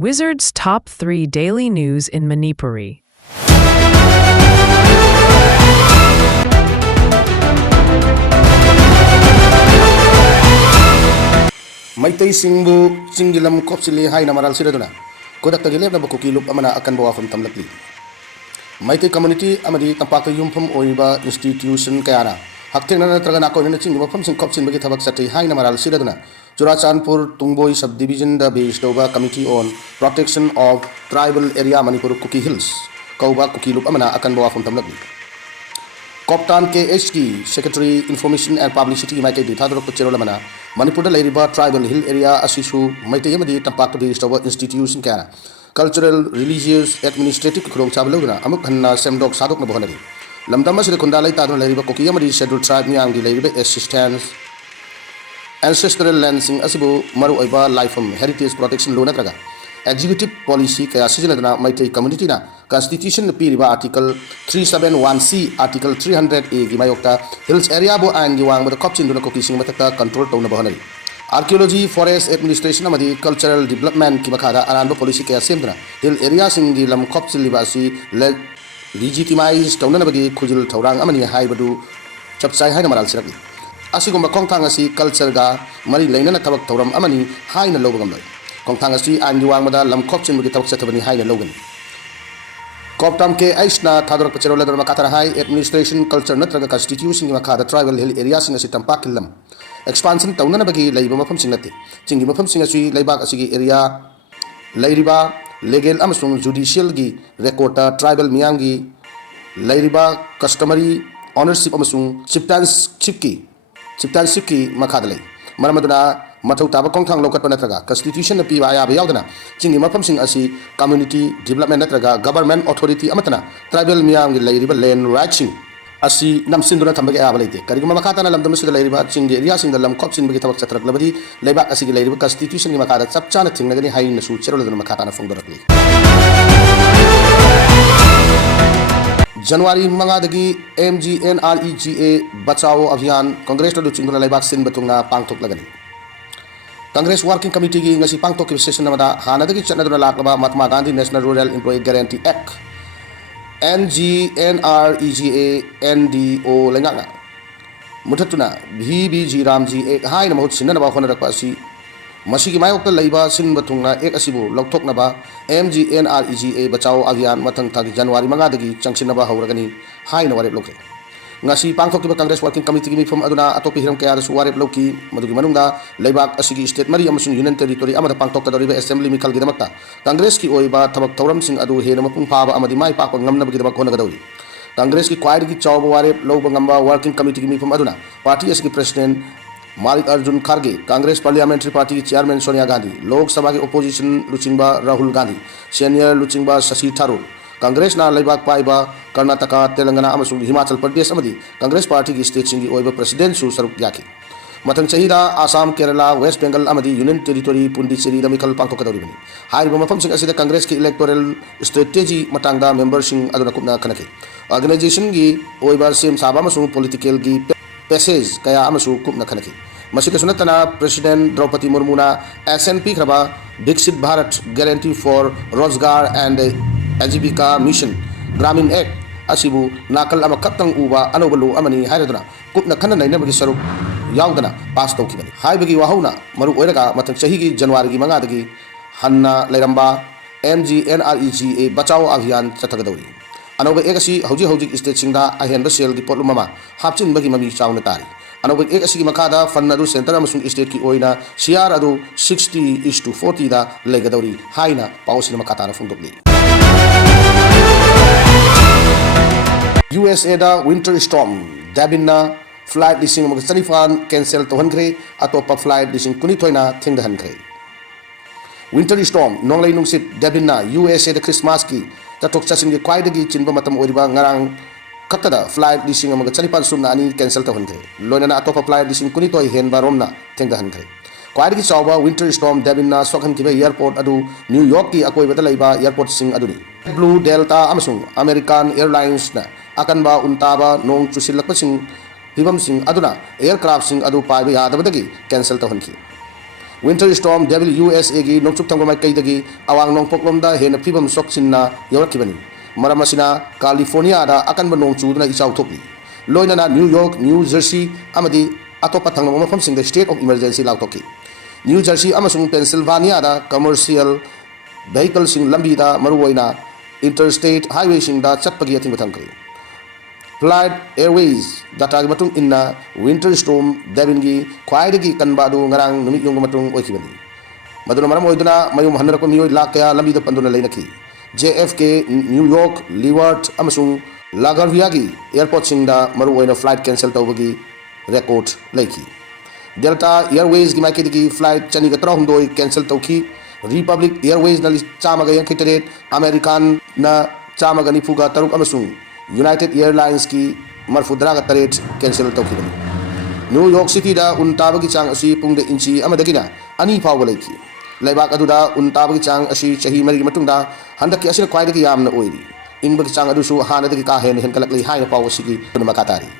Wizard's Top 3 Daily News in Manipuri. Maitai singbu singilam kopsili hai na maral siraduna kodak tagilep na bukuki lup amana akan bawa fam tamlakli Maitai community amadi tampak yumpham oiba institution kayana hakteng na tragana ko na chingi mafam sing kopsin bagi thabak satai hai na maral siraduna Churachandpur Tungboi subdivision da based over committee on protection of tribal area Manipur Kuki Hills kauba kuki lup amana akan bawa fam tamlakli Koptan KHD Secretary Information and Publicity Maitai di thadrok pachero lamana Manipur da lairiba tribal hill area asisu Maitai amadi tampak based over institution kana cultural religious administrative khurong chablogna amuk hanna semdok sadok na bohanari lamdama sire khundalai tadon lairiba koki amadi scheduled tribe miang di lairiba assistance ancestral land sing asibu maru oiba life heritage protection law natraga executive policy kaya sijanadna Maitai community na constitution piriba article 371C article 300A gi mayokta hills area bo angi wang ba kopchin duna koki sing matakta control tawna bohanari archaeology forest administration amadi cultural development ki makada aranba policy kaya semdna hill area sing gi lam kopchil libasi legitimize tawna bagi khujil thorang amani haibadu chapchai haina maral sirakni asigumba kongthang asi culture ga mari lainana thabak thoram amani haina lobagam loi kongthang asi angi wang mada lam kopchin bagi thabak chathabani haina logani Koptam ke Aishna Thadrak Pacherola Makatara High Administration Culture Natraga Constitution Makada Tribal Hill Areas in a Sitampak Lam. Expansion Taunanabagi, Labor from Singati. Chingima from Singasi, Labak Asigi area, Lairiba, Legal Amazon, Judicial Gi, Recorder, Tribal Miangi, Lairiba, Customary, Ownership Amazon, Chiptan Sipki, Makadale. Maramaduna. Matau taba kongthang lokat panatraga constitution na piwa ya bayawdana chingi mafam sing asi community development natraga government authority amatana tribal miyam gi lairiba land rights asi namsinduna thambage aba leite kariguma makata na lamdam sida lairiba chingi area sing dalam kopsin bagi tabak chatrak labadi leiba asi gi lairiba constitution gi makata chapchana thingnagani hain na su cherol dana makata na fongdorakli January mangadagi MGNREGA bachao abhiyan congress to chinguna leibak sin batungna pangthok lagani Congress Working Committee gi ngasi pangtok session namada hanadagi chatnaduna laklaba Mahatma Gandhi National Rural Employee Guarantee Act NGNREGA NDO lenganga mutatuna VBG Ramji ek haina mahut sinna ba khonarakpa asi masigi mayokta leiba sin batungna ek asibu lokthokna ba MGNREGA bachao abhiyan mathang thagi January mangadagi changsinna ba hauragani haina warep lokre ngasi pangthok tiba Congress Working Committee gi mifam aduna atopi hiram kaya su warep loki madugi manungda leibak asigi state mari amasung union territory amada pangthok kadoriba assembly mikal gi damakta Congress ki oiba thabak thauram sing adu hena mapung phaba amadi mai pak ngamna bagi damak hona gadori Congress ki kwaid gi chawba warep loba ngamba Working Committee gi mifam aduna party asigi president Malik Arjun Kharge Congress Parliamentary Party ki chairman Sonia Gandhi Lok Sabha ki opposition luchingba Rahul Gandhi senior luchingba Shashi Tharoor Congress na leibak paiba Karnataka Telangana amasung Himachal Pradesh amadi Congress Party ki state singi oiba president su saruk yaki mathang chahida Assam Kerala West Bengal amadi Union Territory Puducherry da mikal pangthok kadori bani haiba mafam sing asida Congress ki electoral strategy matangda member sing aduna kupna kanake organization gi oiba sem saba amasung political gi passage kaya amasu kupna kanake masika sunatana President Draupadi Murmu na SNP kraba Dikshit Bharat Guarantee for Rozgar and Ajivika Mission Gramin Act asibu nakal ama kaptang uba anobalu amani hairaduna kupna khana naina bagi saruk yaudana pass tawkibani haibagi wahuna maru oiraga matang chahi gi January gi manga dagi hanna lairamba MGNREGA bachao abhiyan chathagadori anoba egasi hauji state singda ahenba sel gi potlum mama hapchin bagi mami chawna tari anoba egasi gi makada fund adu center amasung state ki oina CR adu 60:40 da legadori haina pawsin makata na fundokli USA da winter storm Dabinna flight lising mag salifan cancel to hankre atopa flight lising kuni thoina thingda hankre winter storm nonglai nungsit Dabinna USA da Christmas ki tatok chasing gi kwaidagi chinba matam oriba ngarang kakada flight lising mag salifan sumna ani cancel to hankre loina atopa flight lising kuni toy henba romna thingda hankre kwaidagi chawba winter storm Dabinna sokhan kibe airport adu New York ki akoi bada laiba airport sing aduni Blue Delta amasung American Airlines na akan ba untaba nong chusilakpa sing hibam sing aduna aircraft sing adu paiba yadabadagi cancel to hanki winter storm WUSA gi nongchuk thangba mai kai dagi awang nongpok lomda hena phibam sokchinna yawrakibani maram asina California da akanba nongchu duna ichau thokni loinana New York, New Jersey amadi atopa thangba mafam singda state of emergency lautoki New Jersey amasung Pennsylvania da commercial vehicle sing lambi da maruoina interstate highway sing da chatpagi athing bathangkri Flight Airways data gi matung inna winter storm Devin gi khwaidagi kanba du ngarang numit yung matung oikibani maduna maram oiduna mayum hanrak mioi lakya lambi da panduna leinaki JFK New York Leeward amasung LaGuardia gi airport sing da maruoina flight cancel tawbagi record leiki Delta Airways gi maikidigi flight chani ga trahumdoi cancel tawki Republic Airways na chamaga yankitaret American na chamaga nifuga taruk amasung United Airlines ki marfudra ga taret cancel tawkibani New York City da untabagi chang asi pungde inchi amadagina ani fawba leiki laibak aduda untabagi chang asi chahi mari gi matungda handaki asina kwaidagi yamna oiri ingbagi chang adusu hanadagi ka hen kalakli haina pawsigi makatari